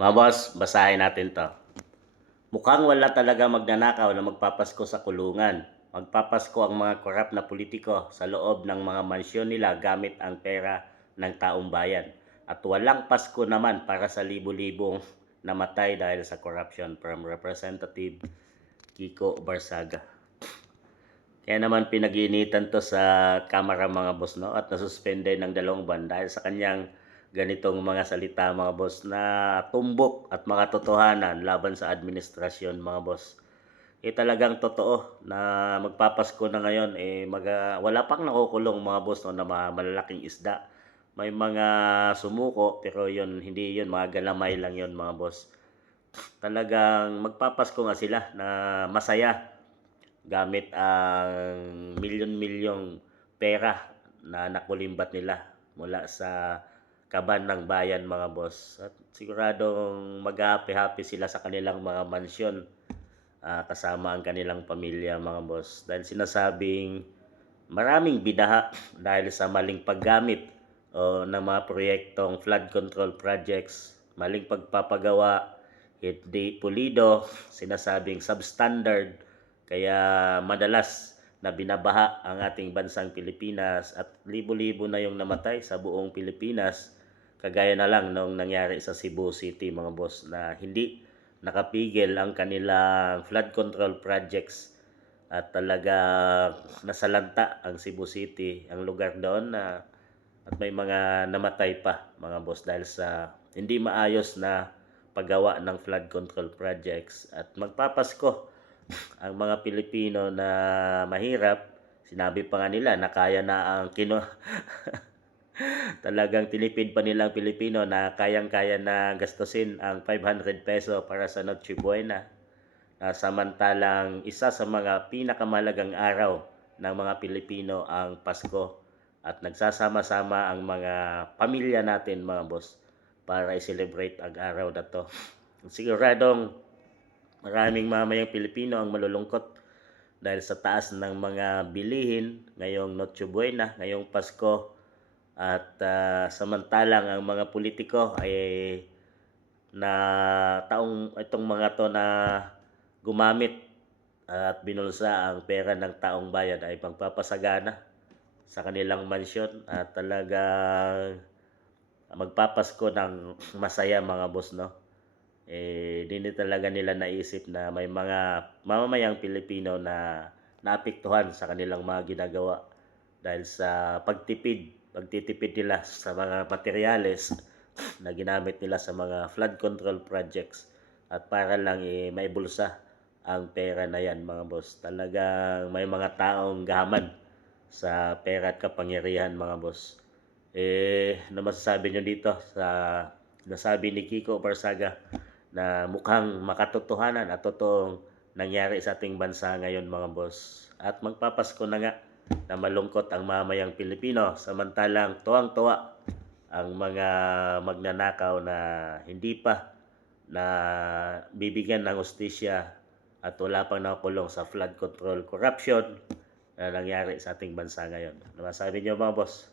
Mga boss, basahin natin to. Mukhang wala talaga magnanakaw na magpapasko sa kulungan. Magpapasko ang mga korap na politiko sa loob ng mga mansyon nila gamit ang pera ng taong bayan. At walang Pasko naman para sa libo-libong namatay dahil sa corruption, from Representative Kiko Barsaga. Kaya naman pinag-iinitan to sa Kamara mga boss, no? At nasuspende ng 2 buwan dahil sa kanyang ganitong mga salita mga boss na tumbok at makatotohanan laban sa administrasyon mga boss. Talagang totoo na magpapasko na ngayon wala pang nakukulong mga boss, no, na mga malalaking isda. May mga sumuko pero yun hindi yun, mga galamay lang yun mga boss. Talagang magpapasko nga sila na masaya gamit ang milyon-milyong pera na nakulimbat nila mula sa kaban ng bayan mga boss. At siguradong mag-happy-happy sila sa kanilang mga mansyon, kasama ang kanilang pamilya mga boss. Dahil sinasabing maraming bidaha dahil sa maling paggamit ng mga proyektong flood control projects, maling pagpapagawa, hindi pulido, sinasabing substandard, kaya madalas na binabaha ang ating bansang Pilipinas at libo-libo na yung namatay sa buong Pilipinas. Kagaya na lang nung nangyari sa Cebu City mga boss, na hindi nakapigil ang kanilang flood control projects at talaga nasalanta ang Cebu City, ang lugar doon, at may mga namatay pa mga boss dahil sa hindi maayos na paggawa ng flood control projects. At magpapasko ang mga Pilipino na mahirap. Sinabi pa nga nila na kaya na ang talagang tinipid pa nilang Pilipino na kayang-kaya na gastusin ang 500 peso para sa Noche Buena. Samantalang isa sa mga pinakamahalagang araw ng mga Pilipino ang Pasko, at nagsasama-sama ang mga pamilya natin mga boss para i-celebrate ang araw na to. Siguradong maraming mamayang Pilipino ang malulungkot dahil sa taas ng mga bilihin ngayong Noche Buena, ngayong Pasko. At samantalang ang mga politiko ay na itong mga to na gumamit at binulsa ang pera ng taong bayan ay pagpapasagana sa kanilang mansyon at talagang magpapasko ng masaya mga boss, no? Hindi talaga nila naisip na may mga mamamayang Pilipino na naapektuhan sa kanilang mga ginagawa dahil sa pagtitipid nila sa mga materyales na ginamit nila sa mga flood control projects, at para lang maibulsa ang pera na yan mga boss. Talagang may mga taong gahaman sa pera at kapangyarihan mga boss. Ano masasabi nyo dito sa nasabi ni Kiko Barsaga na mukhang makatotohanan at totoong nangyari sa ating bansa ngayon mga boss? At magpapasko na nga na malungkot ang mamayang Pilipino, samantalang tuwang-tuwa ang mga magnanakaw na hindi pa na bibigyan ng hustisya at wala pang nakulong sa flood control corruption na nangyari sa ating bansa ngayon. Ano masabi niyo mga boss?